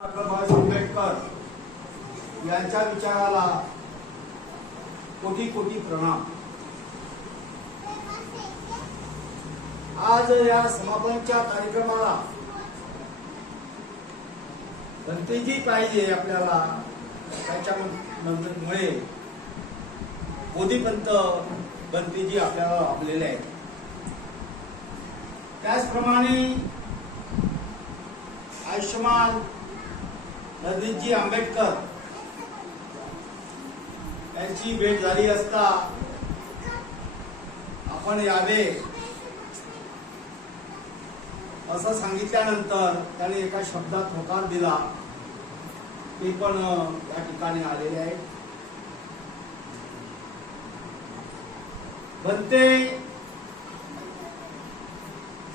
आंबेडकर यांच्या विचाराला कोटी कोटी प्रणाम। आज या समापनच्या कार्यक्रमाला भंतेजी पाहिजे आपल्याला, त्याच्यामुळे बोधीपंत भंतेजी आपल्याला लाभलेले आहेत। त्याचप्रमाणे आयुष्यमान रणजितजी आंबेडकर यांची भेट झाली असता आपण यावे असं सांगितल्यानंतर त्यांनी एका शब्दात होकार दिला, ते पण या ठिकाणी आलेले आहेत। भंते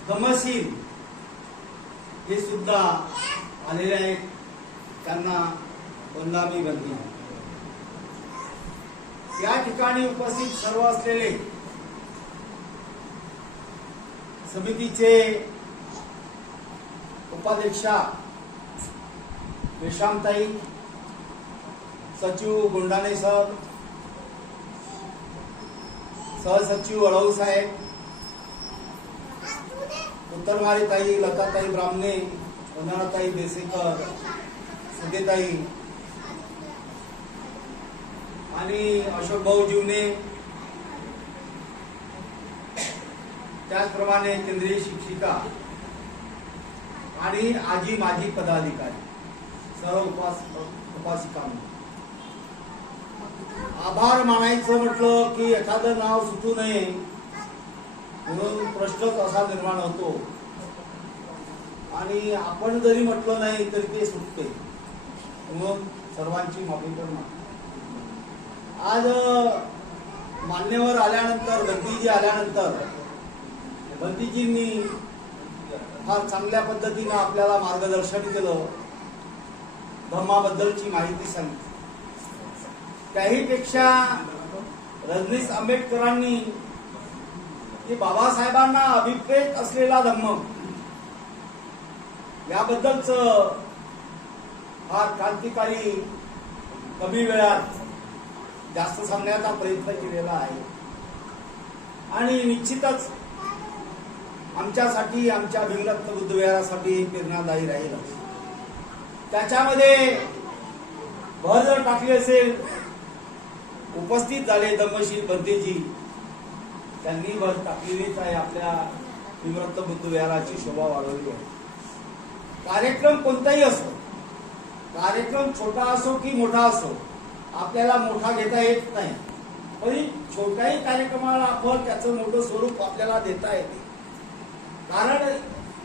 गमसीन हे सुद्धा आलेले आहेत, त्यांना वंदामी वंदना। या ठिकाणी उपस्थित सर्व असलेले समितीचे उपाध्यक्षा विश्रामताई, सचिव गुंडाणे सर, सहसचिव अळऊ साहेब, उत्तरमारी ताई, लताताई ब्राह्मणे, वंदनाताई देसेकर, सुदेताई आणि अशोक भाऊ जीवने, त्याचप्रमाणे केंद्रीय शिक्षिका आणि आजी माजी पदाधिकारी, सर्व उपासिकांना आभार मानायचं म्हटलं की एखादं नाव सुटू नये म्हणून प्रश्नच असा निर्माण होतो, आणि आपण जरी म्हटलं नाही तरी ते सुटते, म्हणून सर्वांची माफी करणं। आज मान्यवर आल्यानंतर, भंतीजी आल्यानंतर, भंतीजींनी फार चांगल्या पद्धतीनं आपल्याला मार्गदर्शन केलं, धम्माबद्दलची माहिती सांगितली। त्याही पेक्षा रणजित आंबेडकरांनी की बाबासाहेबांना अभिप्रेत असलेला धम्म याबद्दलच फार क्रांतिकारी कमी वेळात जास्त सांगण्याचा प्रयत्न केलेला आहे, आणि निश्चितच आमच्यासाठी, आमच्या भीमरत्न बुद्धविहारासाठी प्रेरणादायी राहील। त्याच्यामध्ये भर जर टाकली असेल, उपस्थित झाले धम्मशील भंतेजी, त्यांनी भर टाकलेलीच आहे, आपल्या भीमरत्न बुद्धविहाराची शोभा वाढवली आहे। कार्यक्रम कोणताही असो, कार्यक्रम छोटा असो की मोठा असो, आपल्याला मोठा घेता येत नाही, पण छोट्याही कार्यक्रमाला आपण त्याचं मोठं स्वरूप आपल्याला देता येते। कारण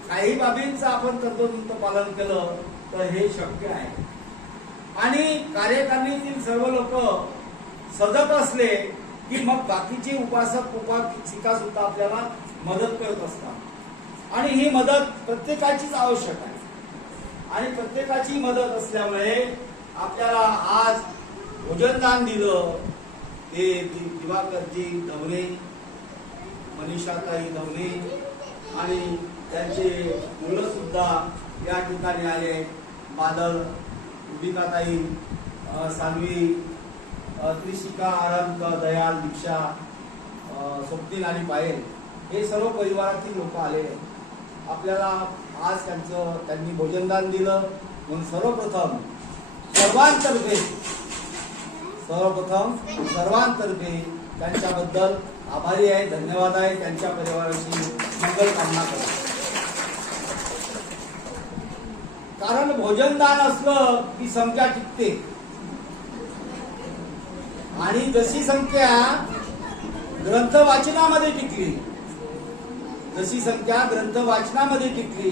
काही बाबींचं आपण तंतोतंत पालन केलं तर हे शक्य आहे, आणि कार्यकारिणीतील सर्व लोक सजग असले की मग बाकीचे उपासक उपासिका सुद्धा आपल्याला मदत करत असतात, आणि ही मदत प्रत्येकाचीच आवश्यक आहे, आणि प्रत्येकाची मदत असल्यामुळे आपल्याला आज भोजनदान दिलं ते दिवाकरजी धवणे, मनीषाताई धवणे आणि त्यांचे मुलं सुद्धा या ठिकाणी आले। बादल, उबिकाताई, सानवी, त्रिशिका, आरंक, दयाल, दीक्षा, स्वप्नील आणि पायल, हे सर्व परिवारातील लोक आलेले आहेत। आपल्याला आज त्यांनी भोजनदान दिलं, म्हणून सर्वप्रथम सर्वांतर्फे त्यांच्याबद्दल आभारी आहे, धन्यवाद आहे, त्यांच्या परिवाराची मंगल कामना करतो। कारण भोजनदान असलं की संख्या टिकते, आणि जशी संख्या ग्रंथ वाचनामध्ये टिकली, जशी संख्या ग्रंथ वाचनामध्ये टिकली,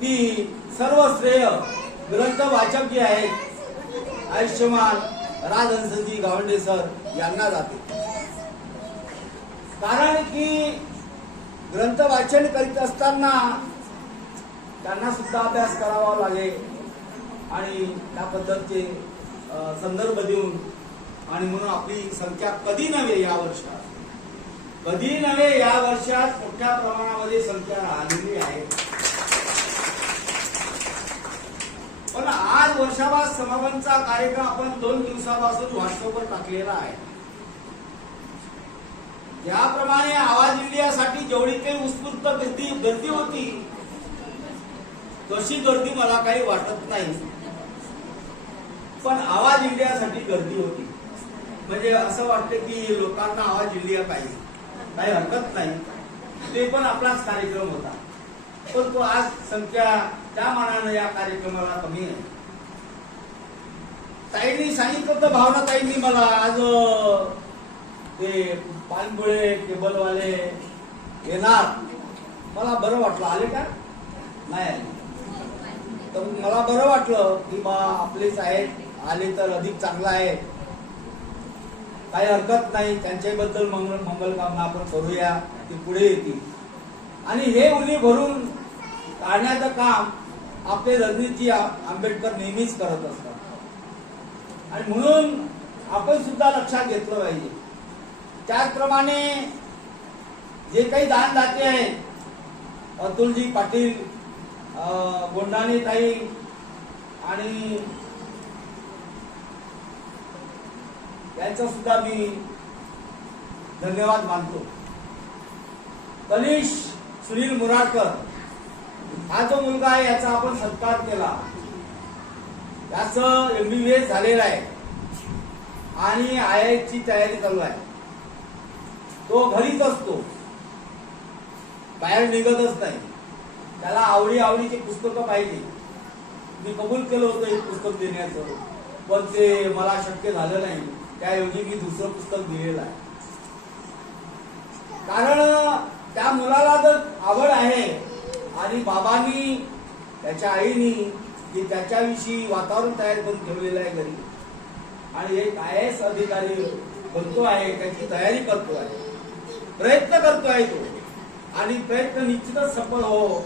ती सर्व श्रेय ग्रंथ वाचक जे आहेत आयुष्यमान राजहंसजी गावंडे सर यांना जाते। कारण की ग्रंथ वाचन करीत असताना त्यांना सुद्धा अभ्यास करावा लागेल, आणि त्या पद्धतीचे संदर्भ देऊन, आणि म्हणून आपली संख्या कधी नव्हे या वर्षात मोठ्या प्रमाणामध्ये संख्या राहिलेली आहे। पण आज वर्षावास समापनचा कार्यक्रम आपण 2 दिवसापासून व्हॉट्सअपवर टाकलेला आहे. ज्याप्रमाणे आवाज इंडियासाठी जेवढी काही उत्स्फूर्त गर्दी होती तशी गर्दी मला काही वाटत नाही. पण आवाज इंडियासाठी गर्दी होती. म्हणजे असं वाटतं की लोकांना आवाज इंडिया पाहिजे, काही हरकत नाही. ते पण आपलाच कार्यक्रम होता, पण तो आज संख्या त्या मानानं या कार्यक्रमाला कमी आहे. ताईंनी सांगितलं तर भावना ताईंनी मला आज ते पानपुळे केबलवाले येणार, मला बरं वाटलं. आले का नाही आले तर मला बरं वाटलं की बा आपलेच आहेत, आले तर अधिक चांगलं आहे, काही हरकत नाही. त्यांच्याबद्दल मंगलकामना आपण करूया, ते पुढे येतील. आणि हे उली भरून काढण्याचं काम आपले रणजितजी आंबेडकर नेहमीच करत असतात. आणि म्हणून आपण सुद्धा लक्षात घेतलं पाहिजे. त्याचप्रमाणे जे काही दानदाते आहेत, अतुलजी पाटील, गोंडाने ताई आणि यांचा सुद्धा मी धन्यवाद मानतो. कनिष सुनील मुरारकर हा जो मुलगा आहे याचा आपण सत्कार केला. त्याचं MBBS झालेलं आहे आणि IIT ची तयारी चालू आहे. तो घरीच असतो, बाहेर निघतच नाही. त्याला आवडीचे पुस्तकं पाहिजे. मी कबूल केलं होतं एक पुस्तक देण्याचं, पण ते मला शक्य झालं नाही. त्याऐवजी मी दुसरं पुस्तक दिलेलं आहे. कारण त्या मुलाला जर आवड आहे आणि बाबांनी, त्याच्या आईनी की त्याच्याविषयी वातावरण तयार करून ठेवलेलं आहे घरी, आणि एक IAS अधिकारी बनतो आहे, त्याची तयारी करतो आहे, प्रयत्न करतो आहे तो, आणि प्रयत्न निश्चितच सफल हो.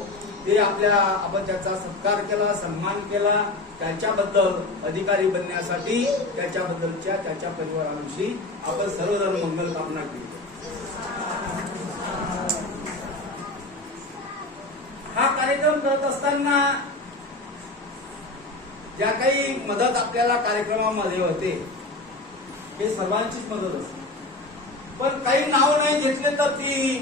ते आपण त्याचा सत्कार केला, सन्मान केला. त्याच्याबद्दल अधिकारी बनण्यासाठी त्याच्याबद्दलच्या त्याच्या परिवाराविषयी आपण सर्वजण मंगल कामना केली. हा कार्यक्रम करत असताना ज्या काही मदत आपल्याला कार्यक्रमामध्ये होते हे सर्वांचीच मदत असते. पण काही नाव नाही घेतले तर ती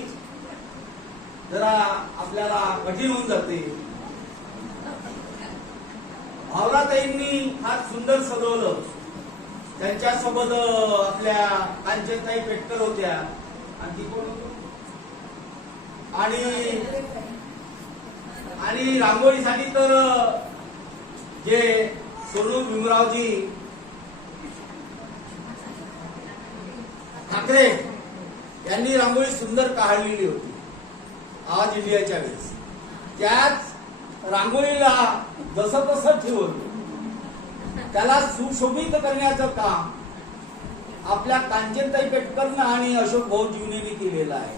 जरा आपल्याला कठीण होऊन जाते. भावनाताईंनी फार सुंदर सजवलं. त्यांच्यासोबत आपल्या कांचनताई पेटकर होत्या, आणि ती कोण होती, आणि रांगोळीसाठी तर जे सोनू भीमरावजी ठाकरे यांनी रांगोळी सुंदर काढलेली होती आवाज इंडियाच्या वेळेस. त्याच रांगोळीला जसं तसं ठेवून त्याला सुशोभित करण्याचं काम आपल्या कांचनताई पेटकरनं आणि अशोक भाऊ जीवनेनी केलेलं आहे.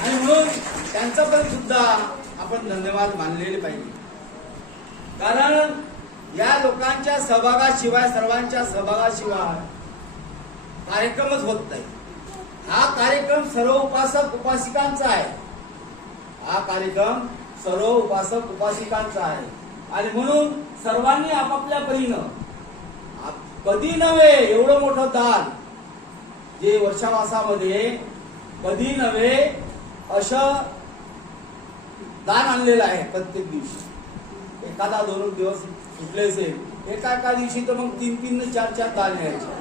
आणि म्हणून त्यांचं पण सुद्धा आपण धन्यवाद मानलेले पाहिजे. कारण या लोकांच्या सहभागाशिवाय, सर्वांच्या सहभागाशिवाय कार्यक्रमच होत नाही. हा कार्यक्रम सर्व उपासक उपासिकांचा आहे. हा कार्यक्रम सर्व उपासक उपासिकांचा आहे. आणि म्हणून सर्वांनी आपापल्या परीनं, कधी नव्हे एवढं मोठं दान जे वर्षावासामध्ये कधी नव्हे असं दान आणलेलं आहे. प्रत्येक दिवशी एखादा 2 दिवस सुटले असेल, एका दिवशी तर मग 3 4 दान यायचे.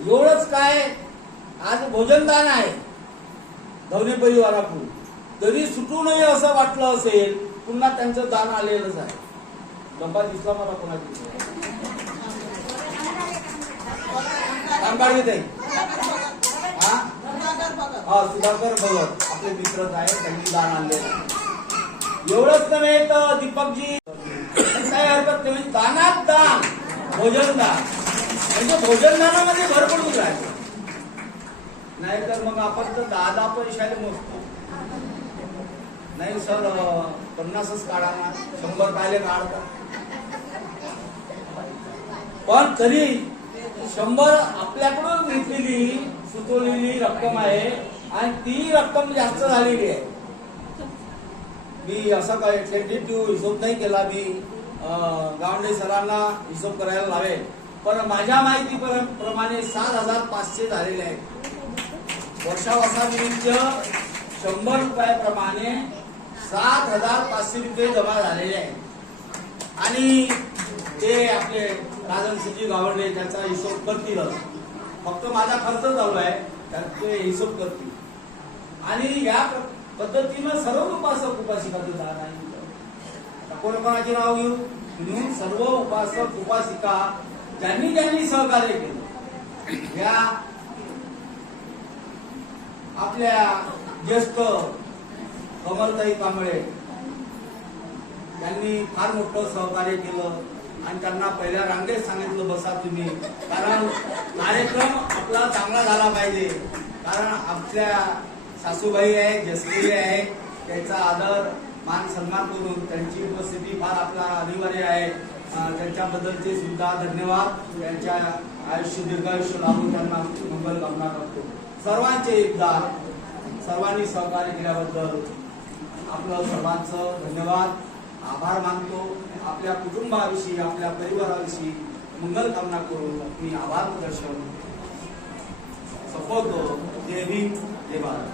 एवढंच काय, आज भोजनदान आहे धवने परिवाराकडून. तरी सुटू नये असं वाटलं असेल, पुन्हा त्यांचं दान आलेलंच आहे. डब्बा दिसला मला कोणाची ताई, हा सुधाकर भगत आपले मित्रच आहे, त्यांनी दान आणलेलं. एवढंच नव्हे तर दीपकजी काय हरकत नाही, दानात दान, भोजनदान, म्हणजे भोजनदानामध्ये भर पडून राहायचं. नाहीतर मग आपण तर 10 पैशाने मोजतो. नाही सर 50च काढा ना, 100 कायले काढता. पण तरी 100 आपल्याकडून घेतलेली सुचवलेली रक्कम आहे, आणि ती रक्कम जास्त झालेली आहे. मी असा काय टेंटेटिव्ह हिशोब नाही केला मी, गावंडे सरांना हिशोब करायला लावेल, पण माझ्या माहितीप्रमाणे 7,500 झालेले आहेत. वर्षानिमित्त 100 रुपयाप्रमाणे 7,500 रुपये जमा झालेले आहेत. आणि ते आपले राजनसिंहजी गावंडे त्याचा हिशोब करतीलच. फक्त माझा खर्च चालू आहे, त्याचे हिशोब करतील. आणि या पद्धतीनं सर्व उपासक उपासिकाचं दान आहे. कोणाकोणाचे नाव घेऊ म्हणून सर्व उपासक उपासिका ज्यांनी ज्यांनी सहकार्य केलं, या आपल्या ज्येष्ठ कमलताई कांबळे यांनी फार मोठं सहकार्य केलं आणि त्यांना पहिल्या रांगेत सांगितलं बसा तुम्ही, कारण कार्यक्रम आपला चांगला झाला पाहिजे. कारण आपल्या सासूबाई आहे, जसबाई आहे, त्याचा आदर मान सन्मान करून त्यांची उपस्थिती फार आपला अनिवार्य आहे. त्यांच्याबद्दलचे सुद्धा धन्यवाद. त्यांच्या आयुष्य दीर्घायुष्य लाभून त्यांना मंगल कामना करतो. सर्वांचे एकदा सर्वांनी सहकार्य केल्याबद्दल आपलं सर्वांचं धन्यवाद, आभार मानतो. आपल्या कुटुंबाविषयी आपल्या परिवाराविषयी मंगल कामना करून मी आभार प्रदर्शन संपवतो. जय भीम, जय भारत.